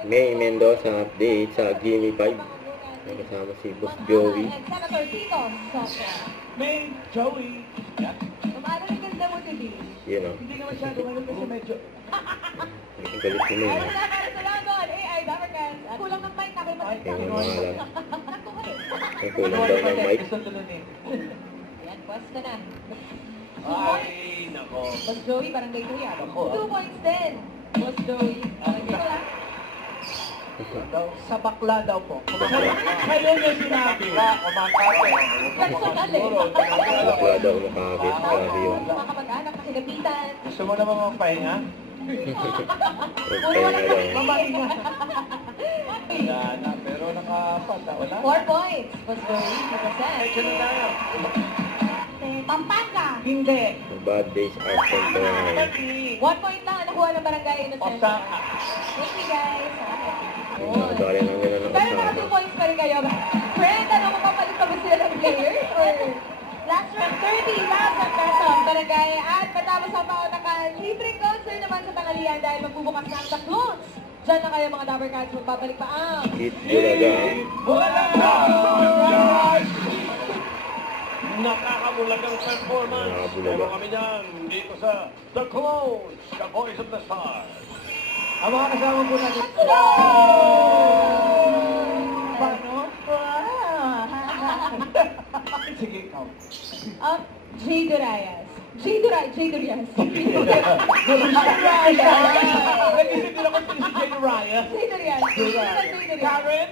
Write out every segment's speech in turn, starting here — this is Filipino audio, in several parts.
May Mendoza update sa Gimme 5. May kasama si Boss Joey. Senator Tito Soto. May Joey. Yeah. Kumano rin ganda mo si Bill? Yun o. Hindi ka masyado ngayon kasi medyo... Ang galit si May. Ano na para sa lagon? AI Damercans. Kulang ng mic, ako'y Kaya matanda. mga mahalan. Nakuha May kulang daw ng mic. Gusto tuloy eh. Yan, pwesto na. Ay, nako. Boss Joey, parang day 2 yan. Ako, 2 points din. Boss Joey, parang day 2 lang. Daw, sa bakla daw po. Kayo niya sinabi. Kumakape. Personal eh. Bakla daw makakakit. Grabe yun. Mga kamag-anak na kinapitan. Gusto mo naman magpahinga? Kaya nga daw. Mamahinga. Wala na, pero nakapat. Wala. 4 points. Boss Joey, 2%. Medyo na tayo. Pampanga. Hindi. The bad days are temporary. 1 point lang nakuha ng barangay Innocent. Osaka. Thank you guys. Nakadali na nila ng Pero naka 2 kasama. points pa rin kayo. Fred, ano mo papalit pa ba sila ng players? Or last round 30,000 pesos barangay. At matapos ang paunakan, libreng concert naman sa tanghalian dahil magbubukas na ang The Clones. Diyan na kayo mga Dabber Cats, magbabalik pa ang Hit Bulaga. Nakakabulagang performance. Nakakabulaga. Pero kami niyan dito sa The Clones, The Voice of the Stars. Ang mga kasama po natin. Paano? Sige, ikaw. Jay Durayas. Jay Durayas. Jay Ryan. Nag-isip nila kung sino si Jay Ryan. Jay Durayas. Karen?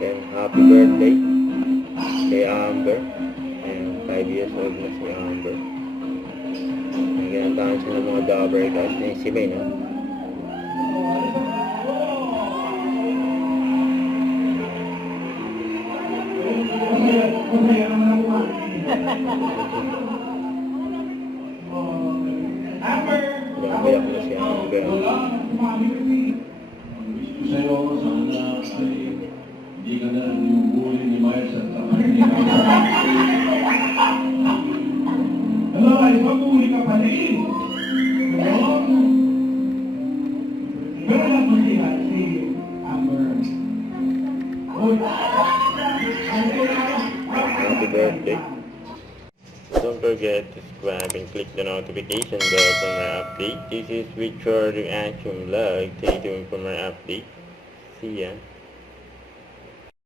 Then, happy birthday kay Amber. And 5 years old na si Amber. Naginantahan siya ng mga Dabber Cats. Si May, no? Nakabayak na si Amber. Sa'yo, sana ay hindi ka na yung bully ni Miles at Hello, ay pag-uli ka pa rin. Pero napasihan si Amber. Happy birthday. Don't forget to subscribe and click the notification bell for more updates. This is Richard Reaction Vlog. Stay tuned for more updates. See ya.